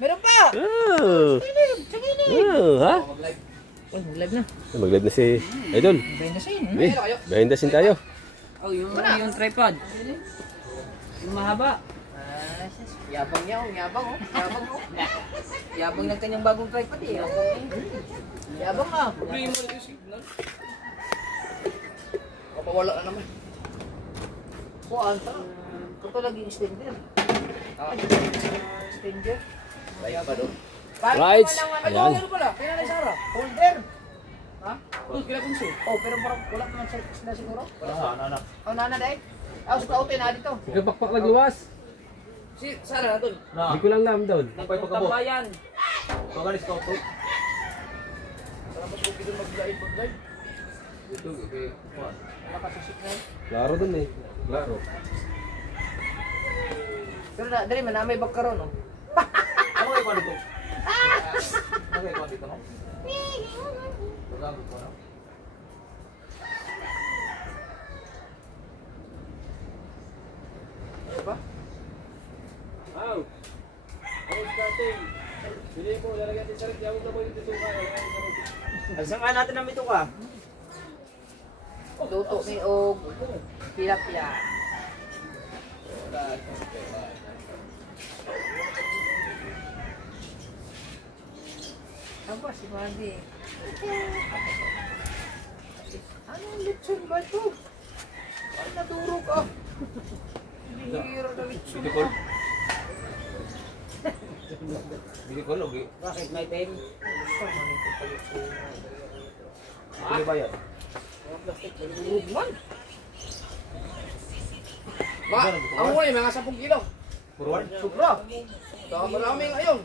Meron pa! Ha? Mag-live na. Mag-live na si Idol. Behind the scene tayo. Oh, yung tripod. Yung mahaba. Yabang niya, yabang oh. Yabang oh. Yabang ng kanyang bagong tripod eh. Yabang ah. Problema nito yung signal. Kapawala na naman. Kuhaan ta. Ito lagi yung extender. Extender. Kaya ba doon? Right. Ayan. Ano pala? Kaya na Sarah? Holder. Ha? Kila kung siya. Oh, pero parang wala naman sila siguro. Wala. Oh, nana dahil. Ako sa kautin na dito. Sige, pakpak nagluwas. Si Sarah doon. Hindi ko lang naman doon. Nagpapakabayan. Pagalis ka ito. Tapos kung dito mag-live. Ito, okay. Wala kasi signal. Klaro doon eh. Klaro. Pero dali man na may bagkaroon no. Ano kayo pa dito? Ano kayo pa dito, no? Pagkagot ko, no? Diba? Wow! Ano starting? Pili mo, lalagyan din sa rin. Yawag na mo yung tutuka. Alisan nga natin ang ito ka. Luto ni og tilapia. Aba si Mandy. Anong lechon ba ito? Ay nadurog ah. Bihira na lechon. Bidikol. Bidikol, okay. Bakit may pen? Pili ba yan? Plastic nadurog man. Ma, ang huwag mga 10 kilo. Forward? Sobra. Saka marami ngayon.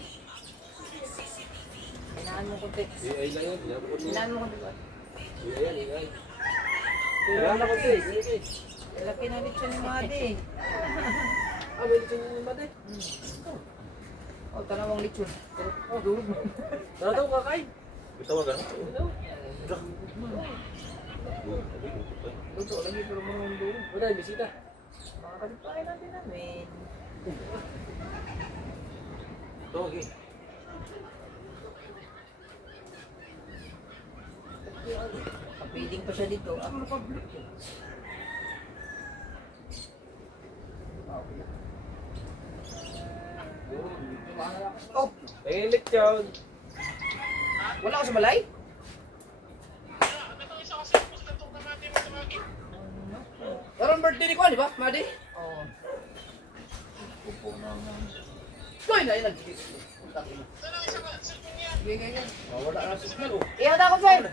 Hinaan mo konti. Ay lang yan. Hinaan mo konti ba? Ay. Hinaan mo konti. Laki na lechon ni Madi. May lechon yung mati. Oh, tanawang lechon. Oh, durog mo. Tara daw kakay. Ito wag ano? Luto lagi pero marunong durog. Wala, bisita. Mga kapitbahay namin. Ito, okay. Kapiling pa siya dito. Ako na public. Stop! Tingin lechon. Wala ka sa balay? Karon birthday ni ko, di ba, Madi? Oo. Upo naman. Koy na ilag. Sige. Wala na signal, oh. Iyan ako, sir.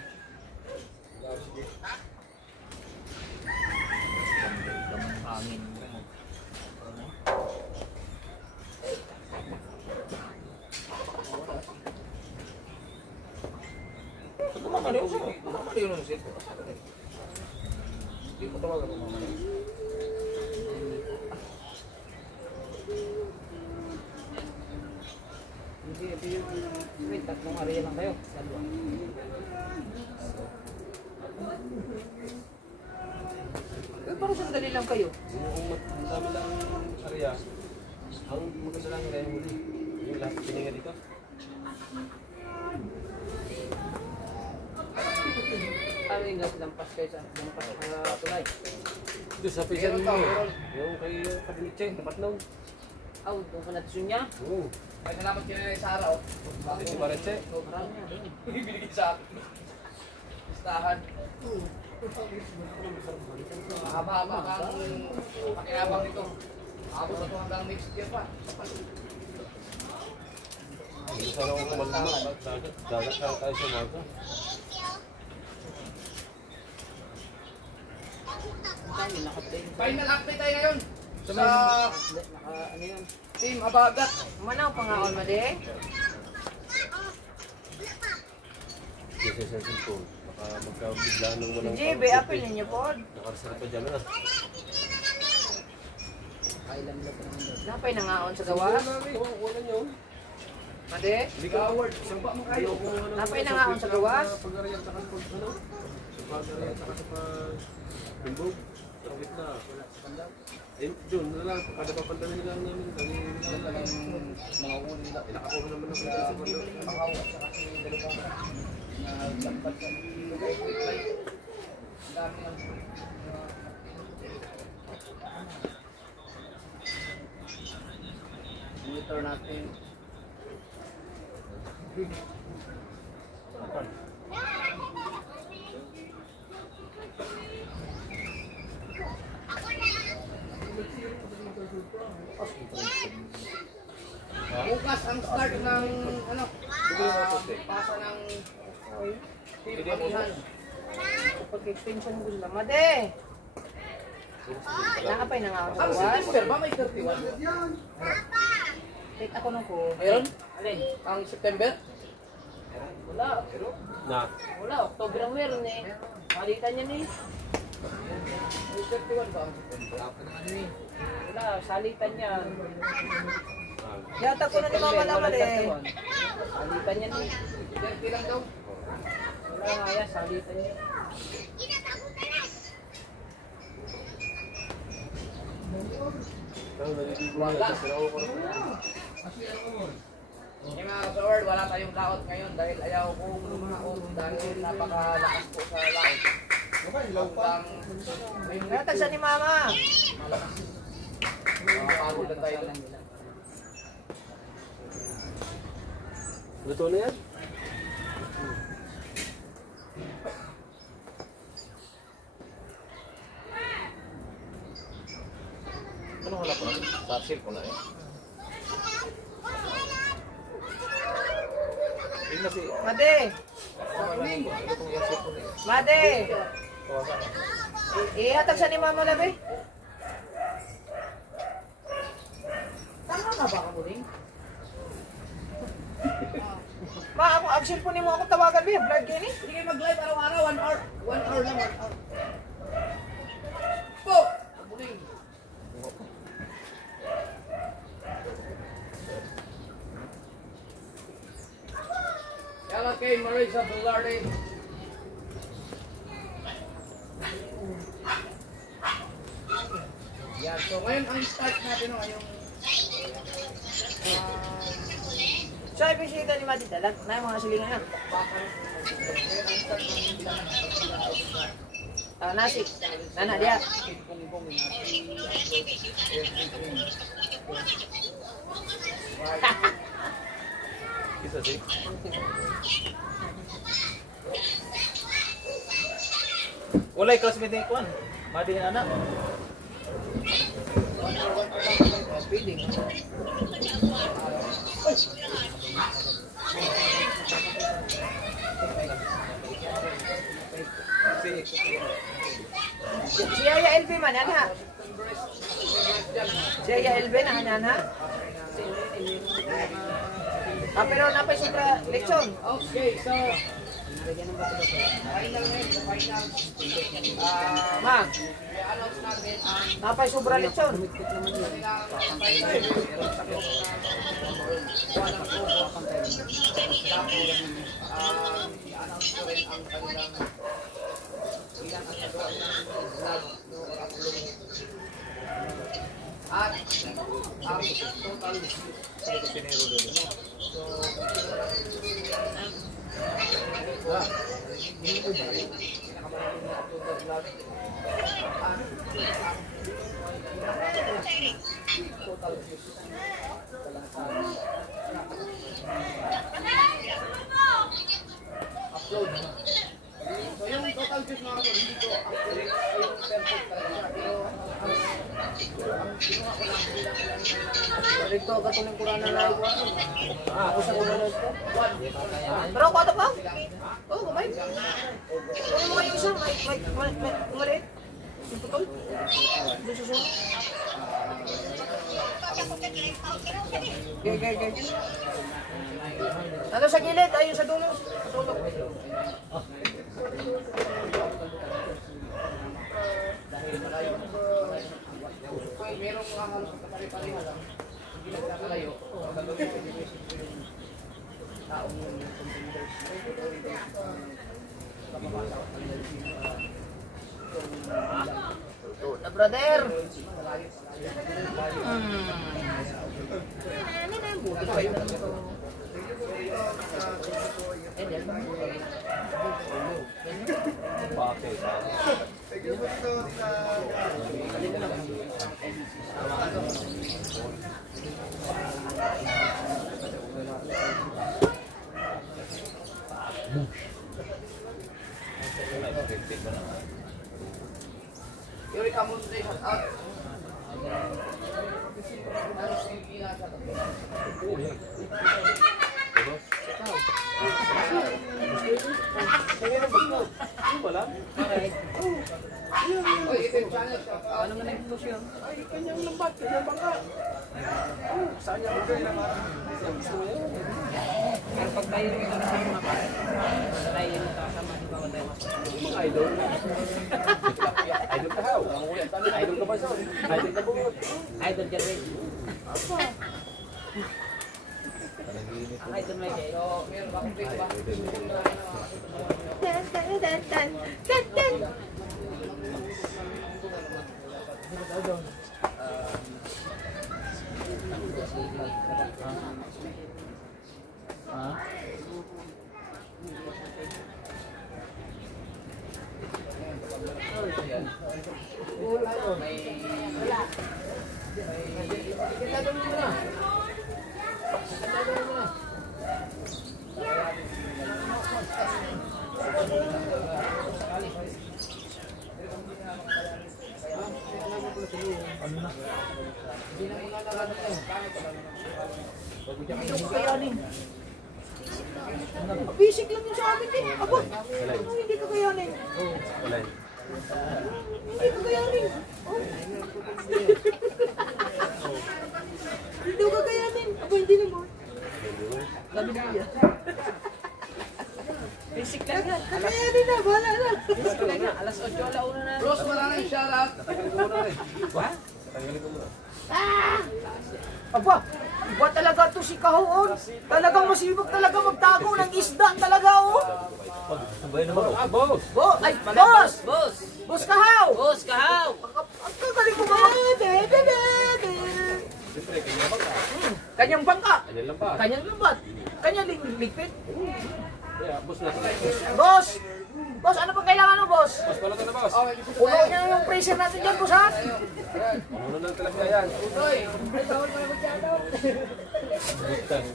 Hangin. Hindi ko tawagan mo mamaya. Wait, tatlong area lang kayo. Dalawa. Parang sandali lang kayo. Ang dami lang area. Ang magkasa lang area yung huli. Yung lahat pininga dito. Ano yung lampas kayo sa tulay? Ito sa pisan mo. Yung kay Kadinitse, tapat nun. Aw, doon ka natin niya? Oo. Ay, salamat kayo sa araw. Ito si Baretche. Sobrang niya. Binigay sa akin. Listahan. Mahaba-haba kang pakinabang nito. Abot na ito hanggang next year pa. Hindi sana ako kumalama. Dagat ka tayo sa mga. Final update tayo ngayon sa Team Abagat. Manaw pa nga all madi. Kasi sa cellphone. Baka magkabigla nung walang JB, apil ninyo po. nakarsara pa dyan na. Napay nangaon sa gawas. Wala nyo. Madi? Hindi ka award. Sampa mo kayo. Napay nangaon sa gawas. Pag-ariyan sa kanpon. Ano? Sa pag-ariyan sa pag-bimbog. Sa gitna. Eh, Jun, na lang. Kada papandalan nila namin. mga uli na. Nakapuro naman ng sa mundo. Pakaw at saka si Delikano. Naglampat sa dami ng monitor natin. Bukas ang start ng ano? Pasa ng pilihan. Pag-extension ko sila. Made! Nakapay na nga ako. Ang September ba may 31? Take ako nung ko. Mayroon? Alin? Ang September? Wala. Na. Wala. October ang meron eh. Malitan yan eh. May 31 ba ang September? Wala. Salitan yan. Yata ko na ni Mama naman eh. Salitan yan eh. 30 lang daw. Wala nga yan. Salitan yan. Wala. Yung mga ka-word, wala tayong laot ngayon dahil ayaw kong lumaot dahil napakalakas po sa laot. Hanggang Natag siya ni Mama. makapagod na tayo. Luto na yan? Ano wala po? Sa cellphone na yan. Yun na si... Made! Ito pong yung cellphone na yan. Made! Kawasan na. Ihatag siya ni Mama Labi. Tama ka ba ka muling? Ma, ako absent po ni mo ako tawagan mo. Vlog yun eh. Hindi kayo mag-live araw-araw, 1 hour. 1 hour lang, 1 hour. Po! Abuling. Yala kay Marisa Velarde. Yan, so ngayon ang start natin no, ngayong So, ibisita ni Mati talag na yung mga silingan na. Nasi. Nana dia. Isa si. Walay classmate ni Kuan. Madi nga anak. feeding. Si Yaya LB man yan ha. Si Yaya LB na kanyan ha. Pero napay sobra lechon. Okay, so final ngayon, final. Ma, I-announce natin ang napay sobra lechon. i-announce ko rin ang kanilang ilang at nagawa ng vlog no upload at ang total upload. So yung total views mga kapatid, hindi ko actually ay perfect talaga siya. Pero ang ginawa ko lang bilang Dito katuling Qur'an na live. Ako sa kumunod ko. one. Pero ko ato pa? Oh, kumay. Kung mo yung isang maliit. Yung putol. Doon sa sunod. Okay. Ano sa gilid? Ayun sa dulo. Sulok. Kung merong mga halos kapare-pareha lang, hindi nagkakalayo, gagawin ko yung taong yung contenders. Na brother. Malayo. Bakit? Yuri, kamu today, shout out. Ano si Gina sa Ano ba lang? Oy, YouTube channel, shout out. Ano nga nag-push yun? Ay, kanyang lambat, kanyang bangka. Saan niya bigay naman? Gusto mo yun? Pero pag tayo rin ito sa mga pare, tayo yung kasama, di ba tayo Mga idol. Idol ka haw. Idol ka ba siya? Idol ka bungot. idol dyan rin. Ang idol may kayo. So, meron ba akong big ba? Basic lang yung sa amin eh. Aba, hindi ko kayanin. Wala. Hindi ko kayanin. Hindi ko kakayanin. Aba, hindi naman. Sabi na kuya. Basic lang yan. Kakayanin na, bahala na. Basic lang yan. Alas 8, alauna na. Bros, maraming shout out. Tanggalin ko muna rin. Ba? Tanggalin ko muna. Aba, iba talaga to si Kahoon. Talagang masibag talaga magtago ng isda talaga oh. Sabay naman. Ah, boss! Ay, boss! Boss! Boss Kahaw! Boss, kahaw! Ang kagaling mo ba? Siyempre, kanya bangka. Kanyang bangka, Kanyang lambat. kanyang lambat, kanyang ligpit. Kaya, boss na. Boss! Boss, ano pang kailangan mo, boss? Boss, pala ka na, boss. Puno niya yung freezer natin dyan, boss, ha? Ano na talaga yan? Oy, Butang.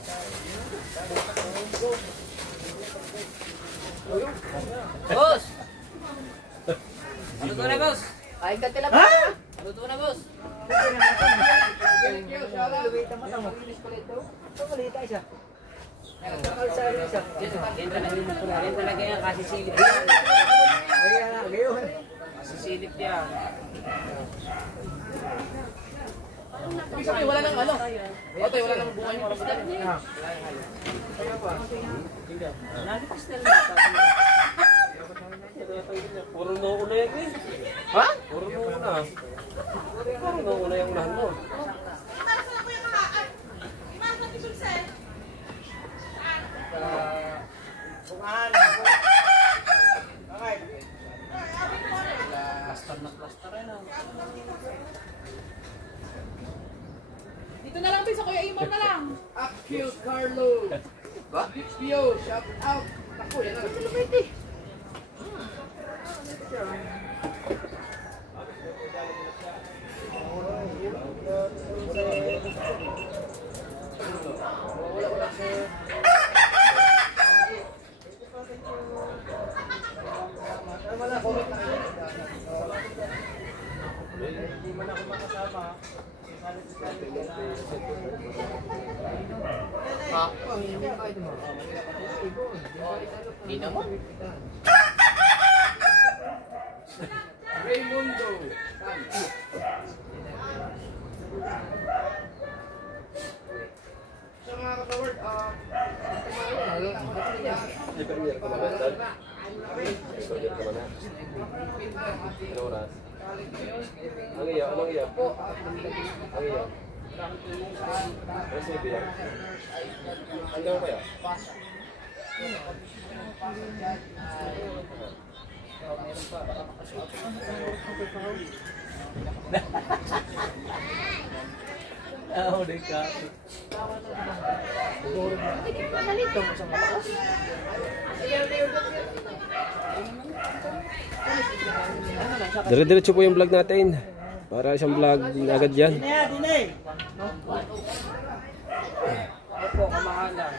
Boss! Ano to na, boss? Ay, ka tilapia. Ha? Ano to na, boss? thank you, shout out. Yan talaga yan, kasi silip yan. Kasi silip yan. Ibig sabihin, wala nang ano. Otoy, wala nang bunga yung pagkakas. Nalipas na lang. Puro noo na yan eh. Ha? Puro noo na. Puro noo na yung unahan mo. Plaster na plaster yan. Dito na lang, sa Kuya Imor na lang. Akil Carlo. Ba? Pio, shout out. Ako, yan na. Hindi naman. Raymundo. So mga ka-forward, Ipermier ka naman, Dad. Ipermier ka na. Ano oras? Ang iya, anong iya? Ang iya. Ano sino biya? Hanggang kaya? Oo, di ka. Nalito mo sa matas. Dire-diretso po yung vlog natin. Para isang vlog agad yan. Opo, kamahalan.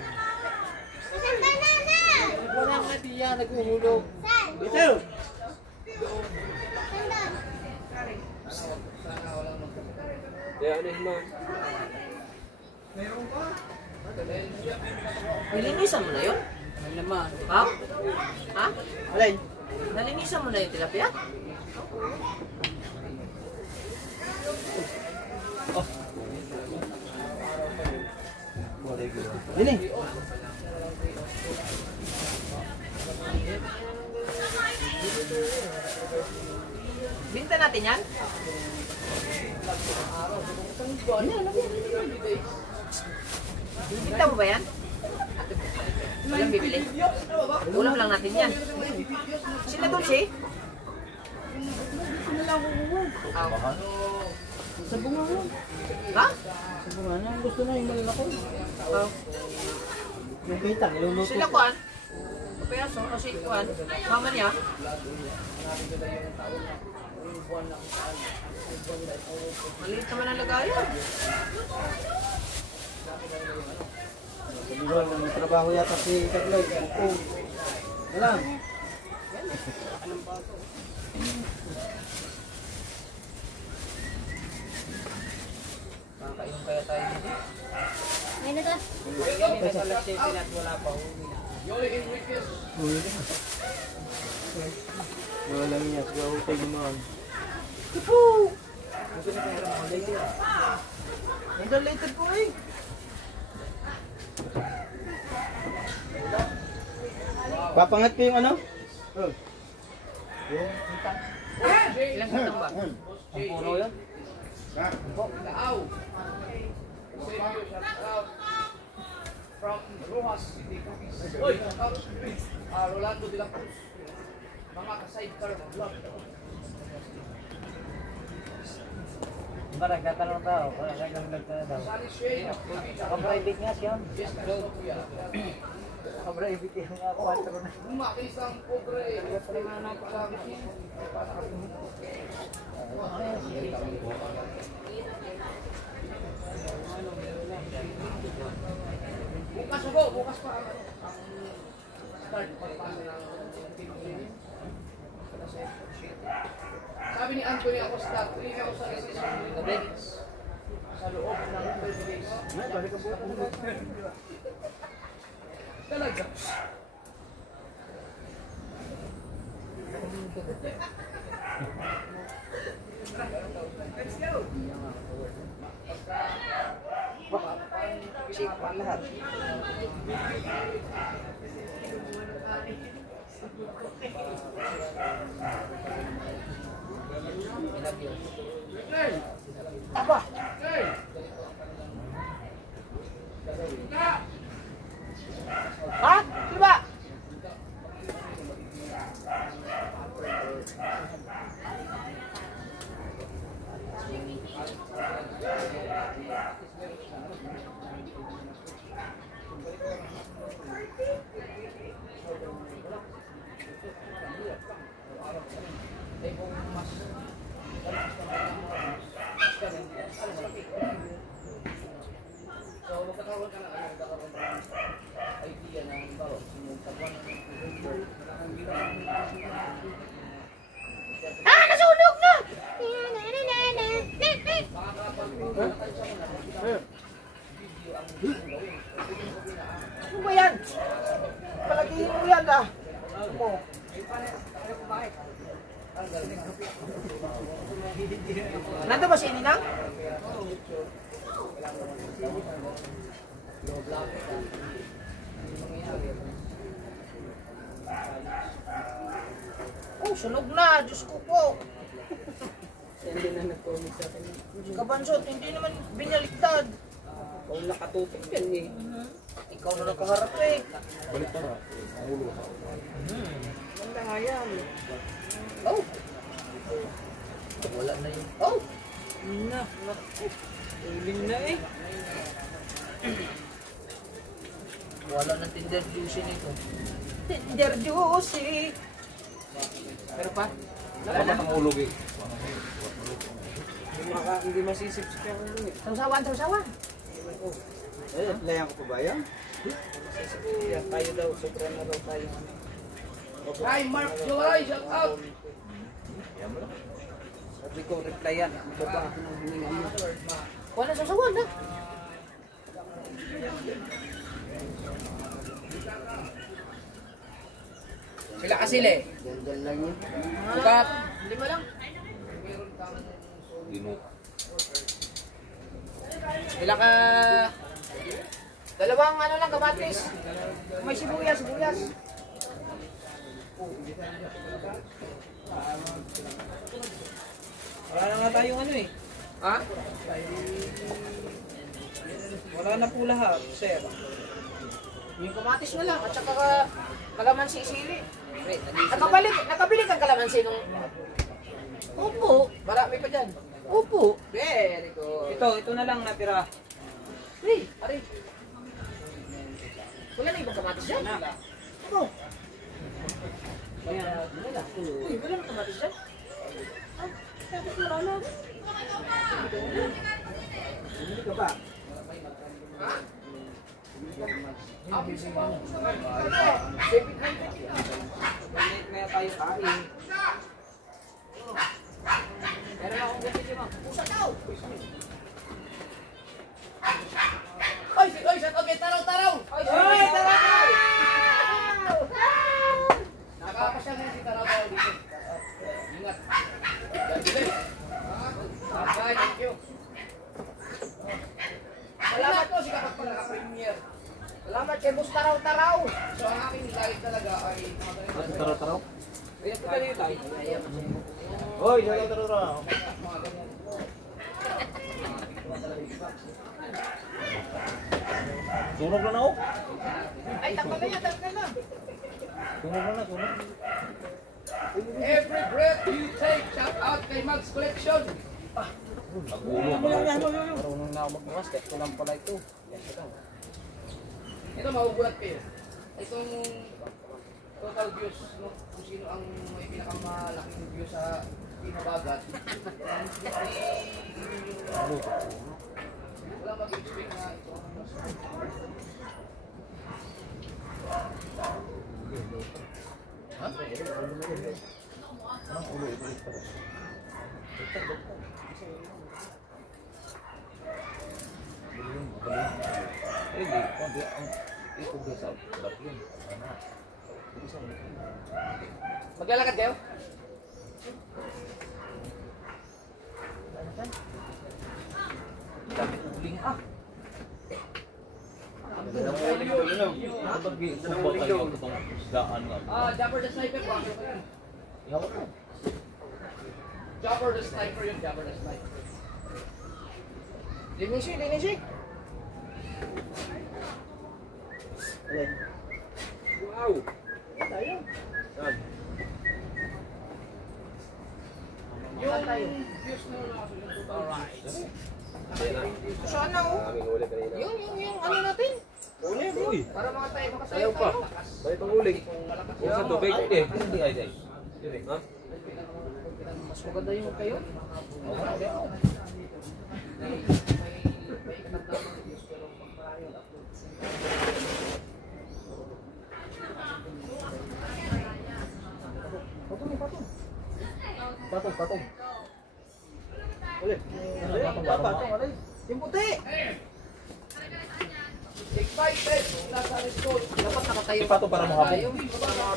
Wala nga diya, naghuhulog. Ito! Kaya ano yun, ma'am? Nilinisan mo na yun? Ano naman? Ha? Ha? Alay? Nalinisan mo na yung tilapia? Dini. Binta natin yan? Binta mo ba yan? Walang bibili? Ulam lang natin yan. Sila Dulce? Sa bunga mo. Ha? Sa bunga na. Gusto na yung malalaki. Yung pitang, iluluto. Sila Kuan? Kapayaso? O si Kuan? Mama niya? Maliit naman ang lagayan. Siguro, may trabaho yata si Tagloy. Oo. Alam. Makakainom kaya tayo dito? May naga. Kami sa alas 7 at wala pa. Uwi na. Wala lang yan. Siguro tayo naman. Nandalated po eh. Papangat ko yung ano? Ilang katang ba? Ang puno yun? From Rojas City, Cavite. Rolando de la Cruz. Mga ka-sidecar ng vlog. Ba, nagtatanong tao. Wala kayo lang nagtatanong. Sali Shane. Naka-private nga siya. Yes, Colombia. Naka-private yung mga kwatro na. Umakisang pobre. Bukas ako, bukas pa ang start pagpasa ng sabi ni Anthony Acosta, 3 ako sa sa loob ng 30 days. Talaga. Let's go! Check pa lahat. Apa? Ha? Diba? So, magkakaroon ka na idea ng bawat tagwan ng Nasunog na! Ano ba yan? Palagihin mo yan ah. Mo. Nandun ba si Ininang? Oh, sunog na. Diyos ko po. Hindi na nag-comment sa akin. Kabansot, hindi naman binaliktad. Ikaw nakatutok yan eh. Ikaw na nakaharap eh. Balik pa na. Ganda nga yan. Oh! Wala na yun. Oh! Na. Naku. Uling na eh. Wala ng Tinder juicy nito. Tinder juicy. Pero pa? Dapat ang ulog eh. Hindi masisip-sip yung ulo eh. Sausawan. Eh, layan ko pa ba yan? Yeah, tayo daw, sobra na daw tayo. Hi, Mark Joy, shout out! Sabi ko, replyan. Baba ako ng hininga mo. Wala sausawan na. Pila ka sili? Ganda lang yun. Bukap. 5 lang. Dino. Pila ka... Dalawang ano lang, kamatis. May sibuyas. Wala na nga tayong ano eh. Ha? Wala na po lahat, sir. Yung kamatis na lang, at saka kalamansi sili. Nakabili kang kalamansi nung... Opo. Marami pa dyan. Opo. Very good. Ito na lang natira. Hey, pare. Wala na ibang kamatis dyan? Ako. Ayan. Uy, wala na kamatis dyan? Bakit wala na? Hindi ka ba? Balik na tayo kain. Meron akong ganito dyan, ma'am. Pusa daw! Oy, shout out kay Taraw! Ay, tara! Nakakasya mo si Taraw dito. Ingat. Bye, thank you. Salamat po si kapag pala ka-premier. Salamat kay Boss Taraw-Taraw. So ang aking live talaga ay Taro-taro. Ayan pa tayo tayo. Hoy, taro-taro. Tunog na na oh. Ay, tanggal na yan. Tunog na. every breath you take. Shout out kay Max Collection. Nag-ulog na ako. Marunong na ako magbukas. Ito lang pala ito. Ito magugulat kayo. Itong total views, no? Kung sino ang may pinakamalaking view sa Pinabagat. Wala mag-expect na ito. Maglalakad kayo? Dami uling ah. Jabber the Sniper po. Jabber the Sniper yun, Jabber the Sniper. Linisi. Wow! Yung views na Alright. Ayan na. Sana oh. Aming huli kanina. Yung ano natin. Uy! Para mga tayo makasayaw Sayaw pa. tayo. Balik ang huli. Kung sa tubig. Hindi ay. Ha? Mas maganda yung kayo. Patong. Patong. Yung puti. excited nasa resort. Dapat nakatayo. Patong para makapong.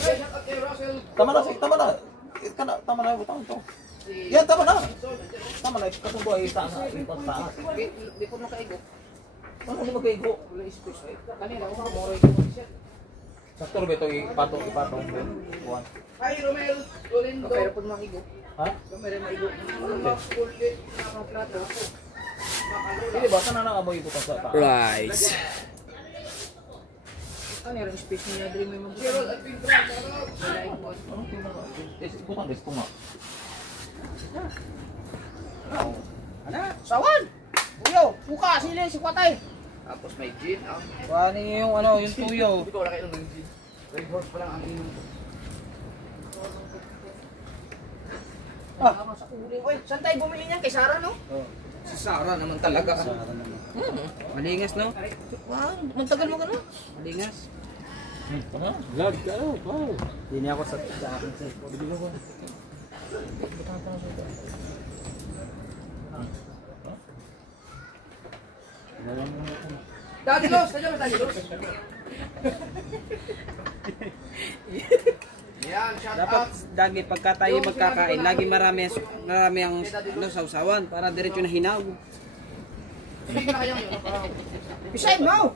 Shout out kay Russell. Tama na. Tama na. Butang ito. Yan, tama na. Katumbo ay taas. Di po nakaigo. Ano hindi magkaigo? Wala space. Kanina ako makamoray ko siya. Sakto rin ito ipatong. Buwan. Hi Romel Dolindo. Pero po makigo. Ha? Kamera maigo. Max Goldie na plato. Hindi ba? Saan na nakamoy ito sa taas? Rice. Ano yung space niya? Dili mo yung Gerald at Pintra. wala ikot. Ano tingnan mo? Butang gusto nga. Sawan! tuyo. Suka, sili, sikwatay. Tapos may gin. Kuhanin niyo yung ano, yung tuyo. Hindi ko wala kayo ng gin. Red horse pa lang ang inom. Sa uling. Oy, saan tayo bumili niyan? Kay Sarah, no? Si Sarah naman talaga. Malingas, no? Wow, magtagal mo ka na. Malingas. Vlog ka ano? Wow. Hindi ako sa akin sa bibigyan ko. Daddy Los, tayo ba Daddy Los? Yan, shout Dapat out. lagi pagka tayo magkakain, lagi marami ang ano, sausawan para diretso na hinaw. Hindi na kayang yun. Bisay mo!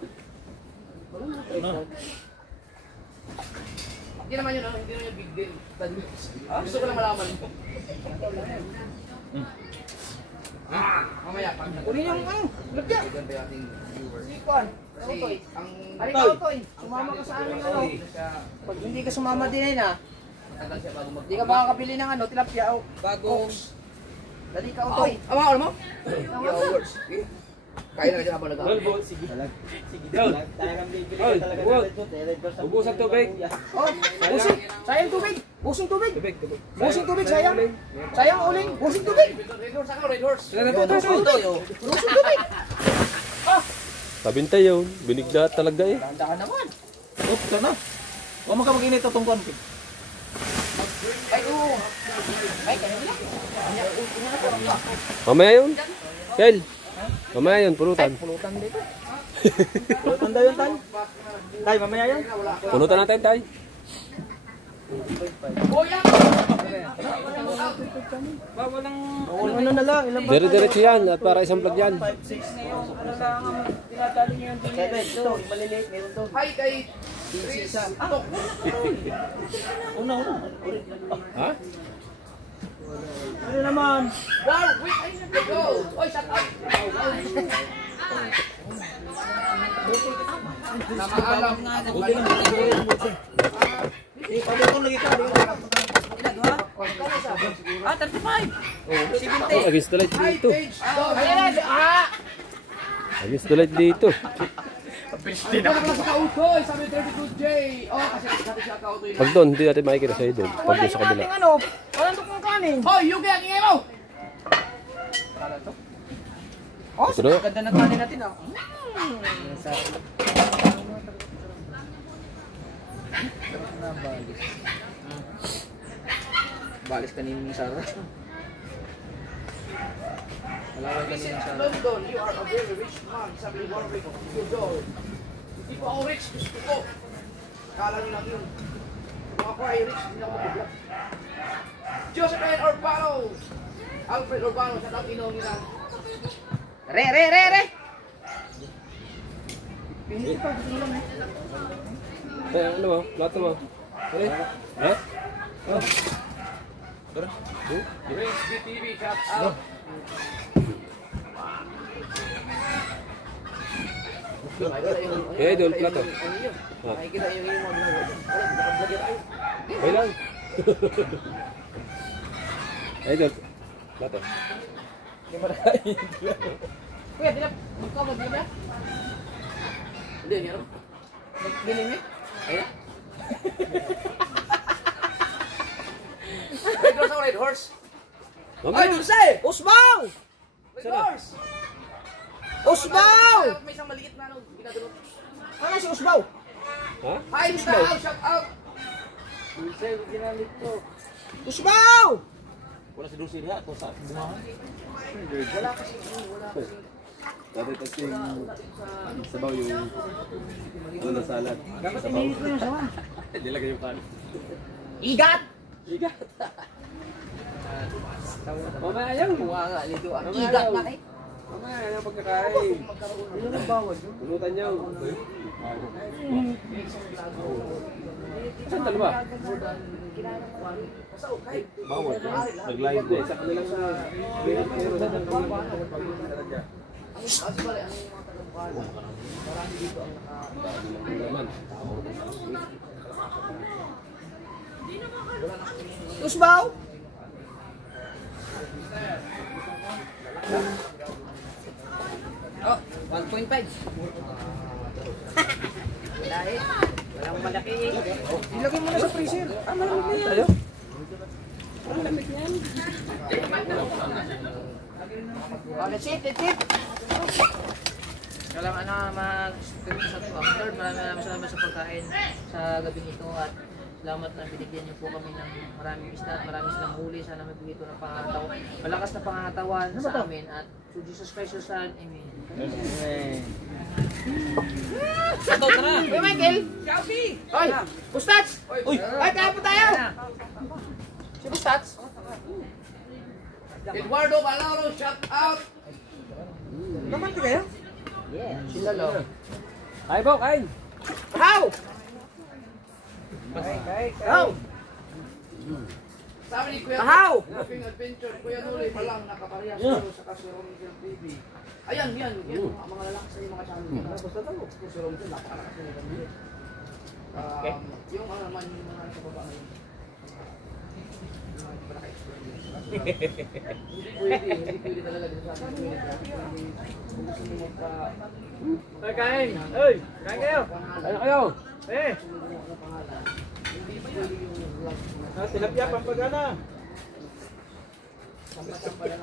Hindi naman yun, hindi naman yung big deal. Daddy Los. Gusto ko lang malaman. Mamaya, pag Uli yung ano, lagyan. ganda yung ating viewers. Sikuan. Kasi ang Ay, ikaw, Toy. Sumama ka sa aming ano. Pag hindi ka sumama din ay na, matagal siya bago hindi ka makakabili ng ano, tilapia o bagong. Dali ka, Toy. Ama, alam mo? Viewers. Kaya na kasi habang nag-aaral. Well, boss, sige. Down. Talagang bibili Oy, ka talaga huwag. ng Red Horse. Ubusan tubig. Oh, busing. Sayang tubig. Busing tubig. Busing tubig, sayang. Sayang uling. Busing tubig. Red horse ako, red horse. Busing tubig. Tabintay yun. Binigla talaga eh. Tanda ka naman. Oh, sana. Huwag mo ka mag-init itong kuwan. Ay, oo. Ay, kanina. Mamaya yun. Kel. Mamaya yun, pulutan. Pulutan dito. Pulutan daw yun, Tay. Tay, mamaya yan. Pulutan natin, tay. Boya! Walang Ano na lang, ilang Dire-diretso yan at para isang vlog yan. 5, 6. ano lang ang tinatali niyo yung Kaya ito, yung maliliit, meron doon. Hi kay Chris Tok. Una. Ha? Ano naman? Wow, wait, ay go. Oy, shut up. Namaalam nga. Pagkakong lagi ka. Ah, 35. Oh, against the light Hi, dito. page. Against the light dito. Ano na sa kautoy? Sabi 32J. Oh, kasi dati siya kautoy. Pag doon, hindi natin makikita sa'yo doon. Pag doon sa kabila. Ano? Walang tukong kanin. Hoy, Yuki, ang ingay mo! Oh, Ito na. ganda ng kanin natin ah. Balis kanina ni Sarah. Malaway kanina ni Sarah. London, you are a very rich man. Sabi ni Warwick, Theodore. Hindi po ako rich, gusto ko. Kala nyo lang yun. Kung ako ay rich, hindi ako mag-vlog. Joseph N. Urbano. Alfred Urbano, siya lang inaw nila. Re. Eh, ano mo? Plato mo? Ano? Ha? Prince BTV, shout out. Eh, idol, plato. Makikita yung mga ginagawa dyan. Nakablog yan tayo. Okay lang. Idol, plato. Kuya, dilap. Magkabag dilap yan? Hindi, hindi ano? Nagbiling eh? Ayun. Red horse ako, red horse. Ay, Dulce! Usbaw! Red horse! Usbaw! May isang maliit na ano, ginagano. Ano si Usbaw? Ha? Hi, shout out, shout out! Usbaw! Wala si Dulce diha, ito sa bumahan. Wala kasi, wala kasi. Dati kasi yung sabaw yung tuna salad. Dapat ininit mo yung sawa. Hindi lagay yung kanin. Igat! Mamaya yan. Bunga nga nito. Ang Mamaya igat daw. na eh. Mamaya yan ang pagkakain. Ano nang bawal? Pulutan niyo. Saan dalawa? Bawal. Nag-live din. Sa kanila sa meron na ng talaga. Kasi pala, ano yung mga taga-Bukala? Marami dito ang Naman. Usbaw! Wala eh. Walang malaki eh. Ilagay mo na sa freezer. Ah, malamig na yan. Tayo? Let's eat. Kailangan na mag-stream sa Lord. Maraming salamat sa pagkain sa gabi nito at salamat na binigyan niyo po kami ng maraming isda at maraming silang huli. Sana mabigay ito ng pangatawan. Malakas na pangatawan sa amin at to Jesus Christ your Son. Amen. Sato, tara! Hey, Michael! Gabi! Oy! Bustats! Uy! Ay, kaya po tayo! Si Bustats! Eduardo Balaro, shout out! Naman di kayo? Sila lo. Ay, Bok, ay! How? How? Sabi ni Kuya How? Golfing Adventure, Kuya Nuli pa lang nakaparehas pero sa kasi Romel TV. Ayan, yan, mga lalaki sa mga channel. Basta daw, si Romel, napakalakas na nito. Yung ano naman, yung mga sa baba ngayon. Hindi pwede talaga dito sa akin. Kung gusto mo magpa... Ay, kain! Ay! Kain kayo! Ano kayo? Eh! Hindi pwede yung vlog. Tilapia, pampagana! Sampa lang.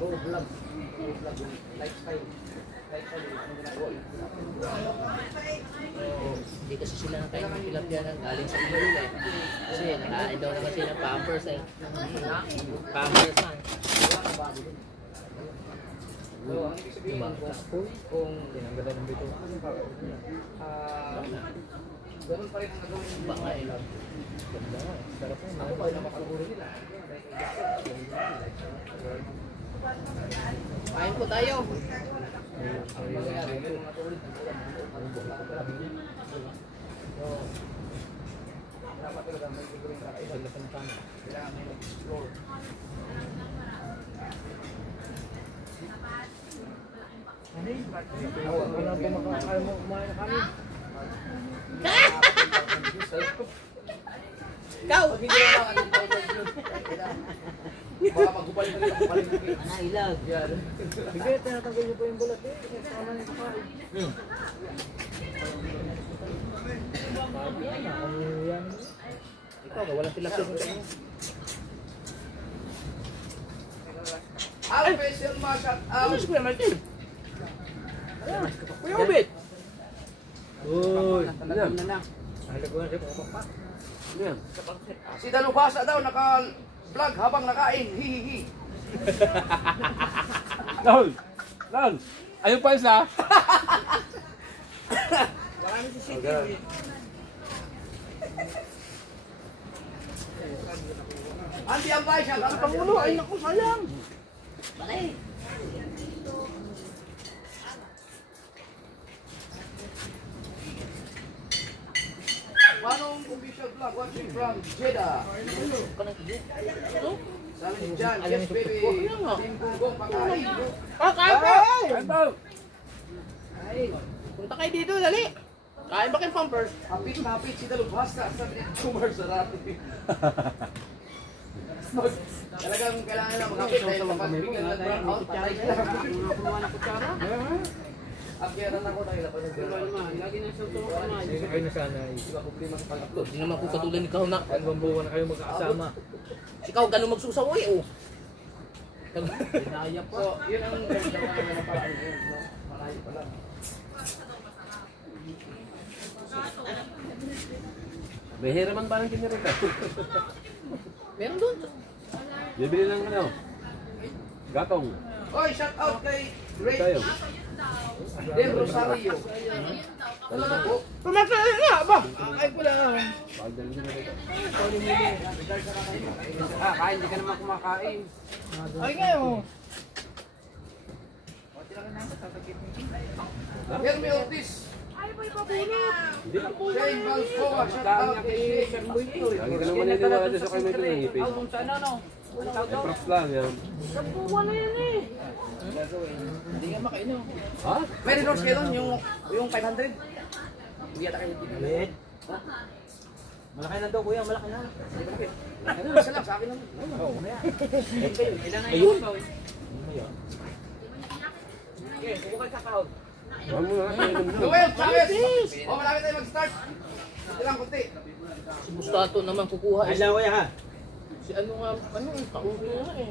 Oh, vlog. Lifestyle. Hindi kasi sila nakain ng tilapia ng galing sa Manila eh. Kasi nakain daw naman sila ng Pampers eh. Pampers man. So, ang ibig sabihin kung Tinanggalan ng bito. ganun pa rin ang nagawin ng Baka eh. ako pa rin ang makaluguro nila. Kain po tayo. Ang mangyayari, yung mga tulad ng ulam, dapat talaga may gagawin kakaiba. Kailangan may mag-explore. Wala po makakaya mo kumain na kami. Ikaw! Pag hindi na lang, ano yung baka magbubalik na rin ang palinigay. Nailag. Yan. Sige, tinatanggal niyo po yung bulat eh. Kasama na yung kakain. Yan. Ikaw, walang tilapia sa inyo. Alves Silva, shout out! Kuya Martin. Kuya Obit! Uy! Yan. Halaguan siya po pa. Yan. Si Dalubasa daw naka-vlog habang nakain. Hihihi. Lol! Lol! Ayun pa isa! Andy Ambay, shout out Pangulo. Ay naku, sayang. Manong official vlog watching from Jeddah. Sabi ni Jan, yes baby. Team Gunggong pakain. Kain po! Kain po! Punta kayo dito, dali. Kain ba kayo Pampers? Hapit na hapit si Dalubasa. Sabi ni Tumar Sarati. Talagang kailangan na mag-hapit dahil kapag bigyan ng brown out, patay ka lang. Agyaran ako dahil ako nag-brown. Lagi na siya ito kamay. Sige kayo na sana eh. Di ba problema sa pag-upload? Hindi naman ko katulad ikaw na. Hanggang buwan na kayo magkakasama. Ikaw ganun magsusawoy oh. Dinaya pa. So, yun ang ganda na paraan yun. Malayo pa lang. May hiraman ba ng kinirita? Meron doon. Bibili lang ano? Gatong. Oy, shout out kay Tayo. Ray Del Rosario. Ano na po? Pumatay nga ba? Ay ko lang. Pagdaling na rito. Kain, hindi ka naman kumakain. Ay ngayon. Hermi Ortiz. Hindi. Shane Balfoa. Shout out kay Shane. Lagi ka naman niniwala dyan sa kayo may ito ng ipin. Sana no? Eh, props lang yan. Hindi nga makainom. Ha? May resource kayo doon, yung 500. Hindi yata kayo dito. Lit. Malaki na daw kuya, malaki na. Isa lang, sa akin lang. Oo. Ilan na Ayun. yung Okay, subukan sa kahon. Huwag mo na kayo. Joel, Chavez! O, malapit tayo mag-start. Ito lang, kunti. Si Bustato naman kukuha. Ay lang kuya ha. Si ano nga, ano yung kauto nga eh.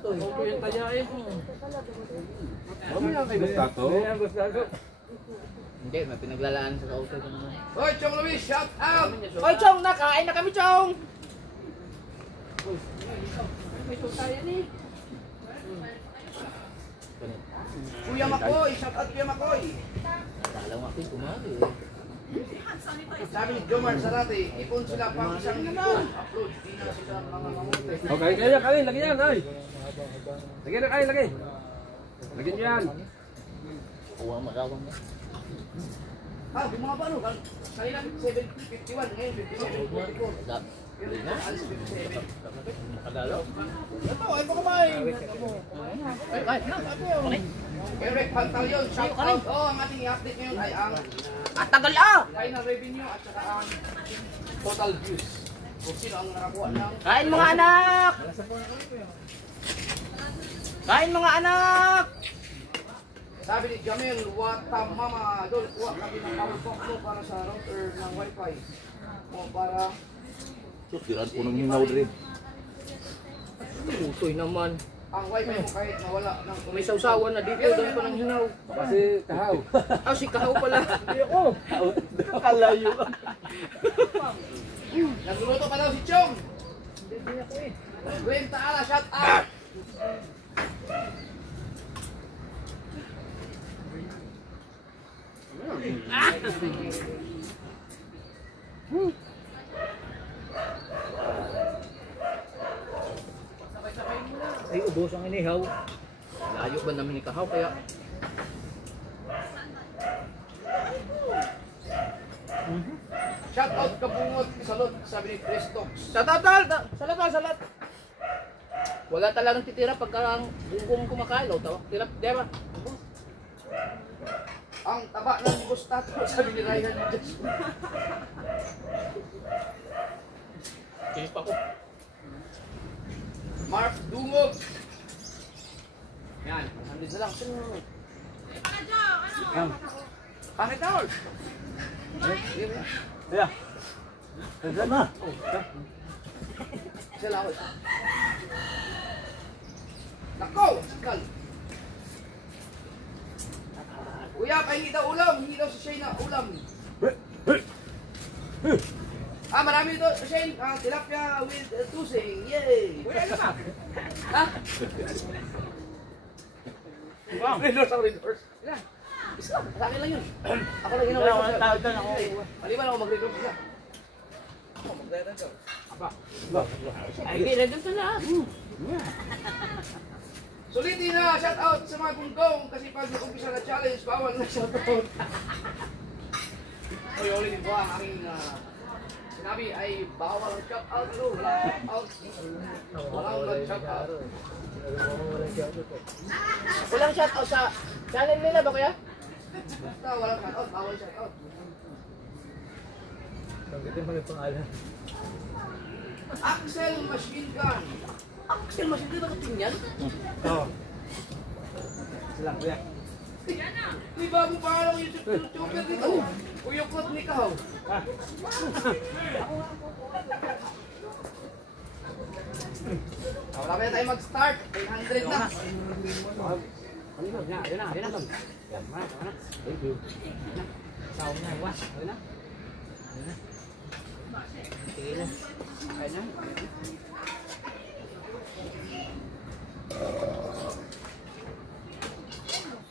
Ito yung kaya eh. Huwag mo lang kayo. Gustato. Hindi, may pinaglalaan sa kauto ko naman. Hoy, Chong Luis, shout out! Hoy, Chong! Nakain na kami, Chong! Kuya Makoy, shout out Kuya Makoy. Alam ako yung kumari eh. Sabi ni Jomar Sarate, ipon sila pang isang linggo. Upload, di na sila mga mamuti. Okay, kaya lagyan yan, ay. Lagyan na kayo, lagay. Lagyan nyo yan. Kuha mo daw mo. Ah, bumaba no? Kanina 7:51, ngayon 57:44. Pero alas 57. Makadalaw. Ito, ay pa kumain. Ay, kahit na. Eric Pantaleon, shout out. Oh, ang ating i-update ngayon ay ang At tagal ah! final revenue at saka ang total views. Kung sino ang nakakuha ng Kain mga anak! Kain mga anak! sabi ni Jamil, Watamama, Dol, kuha kami ng power bank mo para sa router ng wifi. O para Sus, diraan po ng hinaw rin. Utoy naman. ang wifi mo kahit nawala ng May sausawan na dito, doon pa ng hinaw. Kasi kahaw. Ah, si Kahaw pala. Hindi ako. Nakalayo ka. Nagluluto pa daw si Chong. Gwen Taala, shout out. Ay, ubos ang inihaw. Layo ba namin ni Kahaw kaya? Shout out Kabungot, salot, sabi ni Chris Talks. Salat. Wala talagang titira pagka ang bunggong kumakain. O, tira, diba? Ang taba ng gustato, sabi ni Ryan Jason. Kaya pa ko. Mark Dungog. Yan, 100 na lang. Pangit na all. Kaya. Kaya na. Isa lang ako. Nako! Sakal! Kuya, pahingi daw ulam. Hingi daw si Shane na ulam. Ah, marami ito, Shane. Tilapia with tusing. Yay! Kuya, ano ba? Ha? Redoors ako, redoors. Ilan? Isa, sa akin lang yun. Ako lang yun. Maliban ako mag-redoors siya. Ako, mag-redoors. Aba. Ay, ginadam sa lahat. Sulitin na, shout out sa mga gunggong kasi pag nag-umpisa na challenge, bawal na shout out. Oy, ulitin ko ang aking sinabi ay bawal ang shout out. Ano? Walang shout out. Walang shoutout sa channel nila ba kuya? Basta walang shout out, bawal shout out. Axel Machine Gun. Axel, mas hindi nakating yan. May bagong pangalang YouTuber dito. Uyukot ni Kahaw. Wala pa na tayo mag-start. 800 na.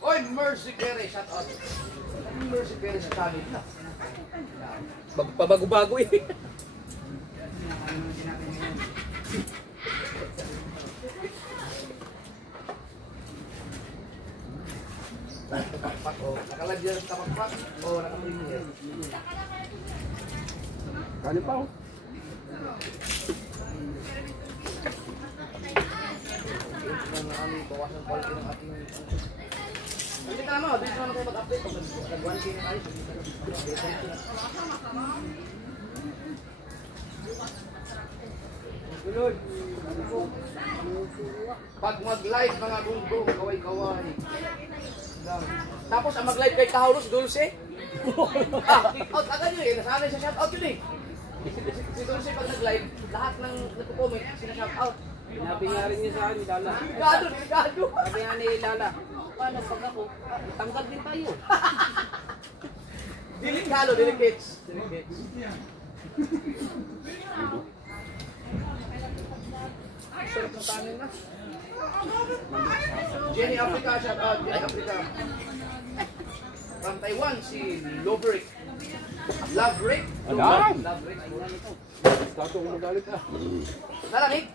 Oy, Mercy Perez, shout out. Mercy Perez sa channel na. Pabago-bago eh. Tapakpak o nakalagyan sa tapakpak o nakaprimir. Kani pa oh. Bawasan quality ng ating hindi ka naman, dito naman tayo mag-update pag nag-1K na tayo. Pag mag-live mga gunggong, kaway-kaway. Tapos ang mag-live kay Kaholos, Dulce. Kick out agad yun eh. Nasanay sa shout out yun eh. Si Dulce pag nag-live, lahat ng nagko-comment, sina-shout out. Sinabi nga rin niya sa akin, Lala. Delikado, delikado. Sabi nga ni Lala, paano pag ako, tanggal din tayo. Delikado, delicates. Delicates. Sarap ng tanin na. Jenny Africa, shout out. Jenny Africa. From Taiwan, si Loverick. Loverick? Alam! Loverick. Tato kung magalit ah. Nalamig?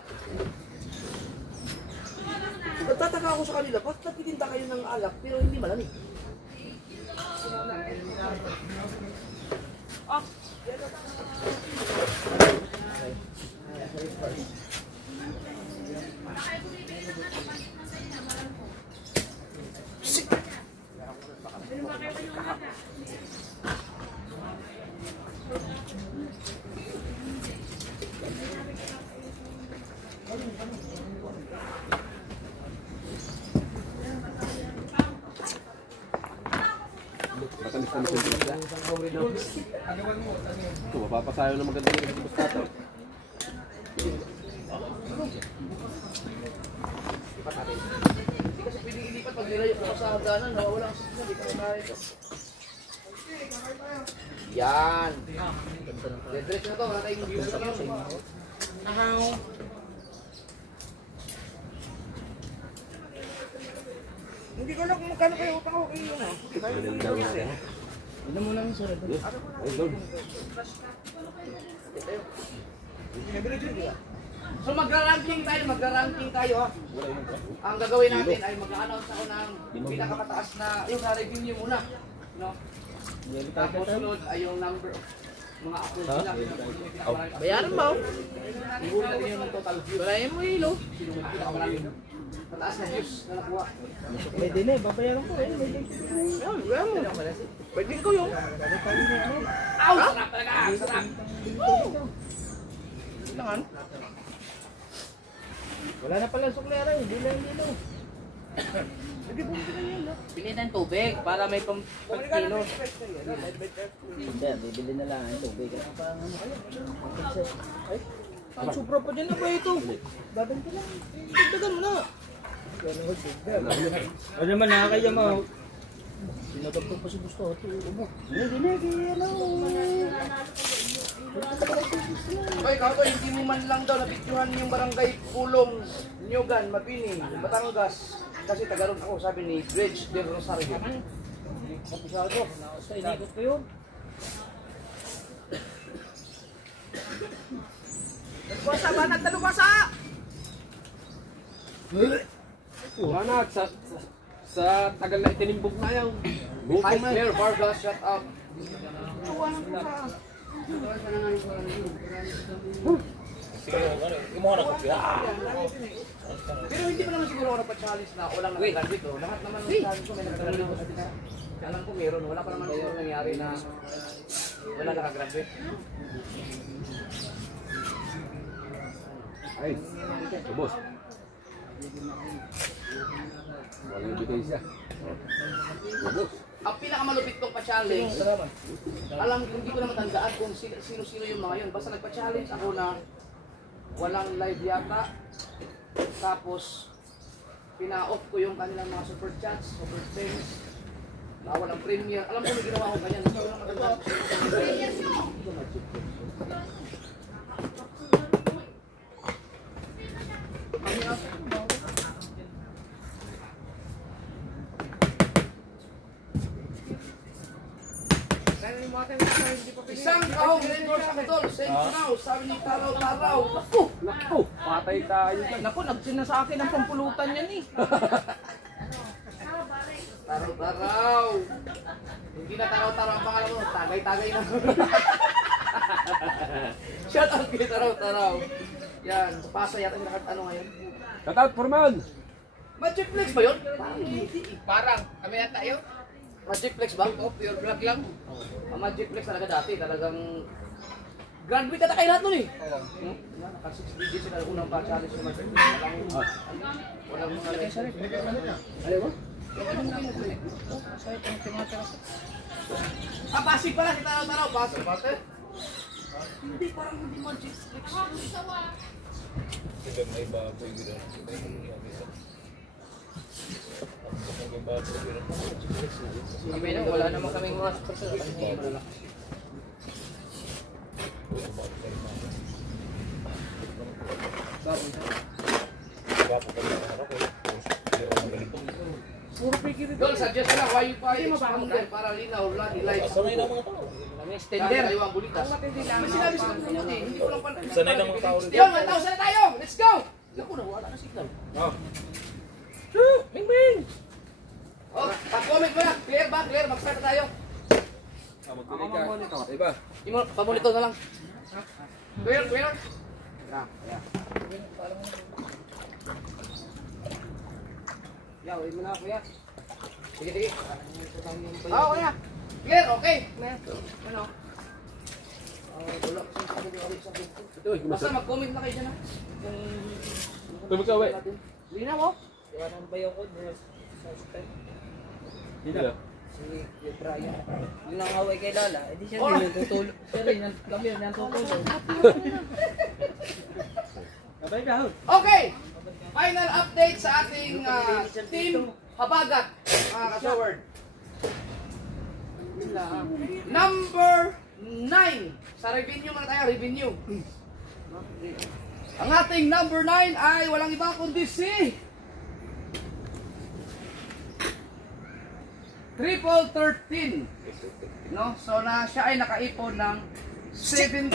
Nagtataka ako sa kanila, ba't nagtitinda kayo ng alak pero hindi malamig? Matamis-tamis yung pizza. Ito, mapapasayo na maganda yung pizza tato. Hindi kasi pwedeng ilipat pag nilayo ko sa hagdanan, nawawala ang signal, di ka na ito. Yan. Diretso na to, wala tayong views na yun. Hindi ko alam kung magkano kayo utang ko kayo na. Inom mo lang sir. So magra-ranking tayo ha. Ang gagawin natin ay mag-announce ako ng pinakapataas na yung sa revenue muna. No? Tapos sunod ay yung number of mga uploads nila. Bayaran mo. Ihuli natin yung total views. Bayaran mo ilo. Sino may pinakamaraming mataas na views na nakuha. Pwede na eh, babayaran ko eh. Pwede ko yung. Aw! Sarap talaga! Sarap! Langan. Wala na pala suklera, hindi lang nilo. Bili ng tubig para may pang-kilo. Hindi, bibili na lang ang tubig. Ay, sobra pa dyan na ba ito? Dadan ka lang. Dagdagan mo na. Ano naman nakakaya mo? Sinatagtag pa si Gusto. Hindi na, Ay, kako, hindi mo man lang daw napictuhan yung barangay Pulong, Nyogan, Mabini, Batangas. Kasi tagaroon ako, sabi ni Bridge del Rosario. Mapisado. Sa inikot ko yun. Talubasa, banat, talubasa! Manat, sa tagal na itinimbog na yan. Hi, Claire Vargas, shut up. Pero hindi pa naman siguro ako nagpa-challenge na walang nag-graduate. Lahat naman ng challenge ko may nag-graduate. Alam ko meron, wala pa naman siguro nangyari na wala nakagraduate. Ay, boss. Walang bigay siya. Boss. Ang pinakamalupit kong pa-challenge, alam ko, hindi ko na matandaan kung sino-sino yung mga yun. Basta nagpa-challenge ako na walang live yata. Tapos, pina-off ko yung kanilang mga super chats, super things. Na walang premiere. Alam ko may ginawa ko ganyan. Hindi ko na matandaan. Isang kahong record sa katol, send to now, sabi ni Taraw-Taraw. Naku, patay tayo dyan. Naku, nagsin sa akin ang pampulutan yan eh. Taraw-Taraw. Hindi na Taraw-Taraw ang pangalan mo, tagay-tagay na. Shout out kay Taraw-Taraw. Yan, pasa yata yung lahat ano ngayon. Shout out, Forman! Magic Flex ba yun? Parang hindi. Parang, kami yata yun. Magic Flex ba? Oh, pure vlog lang. Ang Magic Flex talaga dati, talagang graduate ata kayo lahat nun eh. Oo. Naka 6 digits sila unang pa-challenge sa Magic Flex. Walang mga lesson. Ano ba? Pasig pala, si Tanaw-Tanaw. Pasig. Hindi, parang hindi man cheese sticks. Sila may baboy gila. May baboy gila. Kami na, wala naman kaming mga sponsor. Puro piki rin. Dol, suggest ko lang, Wi-Fi expander para linaw, live. Sanay ng mga tao. Kami Tender. extender. Tayo ang bulitas. May sinabi sa kanila yun eh, hindi ko lang pala. Sanay ng mga tao rin. Yon, 1,000 na tayo! Let's go! Naku, nawala na signal. Ming Ming! Oh, pag-comment mo na. Clear ba? Clear. Mag-start na tayo. Magpili ka. Iba. Pamulito na lang. Clear, clear. Yaw, mo na kuya. Sige, sige. Oo, kaya. Clear, okay. Ano? Wala ko sa sabi sa video. Basta mag-comment na kayo dyan ha. Tumig ka, we. Hindi na mo. Iwanan ba yung code? Subscribe. Hindi na. Si Brian. Yung nangaway kay Lala, edi siya Oh. rin natutulog. Siya rin, kami rin natutulog. Kabay ka, Okay. Final update sa ating team Habagat, mga kasaward. Number 9. Sa revenue muna tayo, revenue. Ang ating number 9 ay walang iba kundi si Triple 13. No? So na siya ay nakaipon ng 17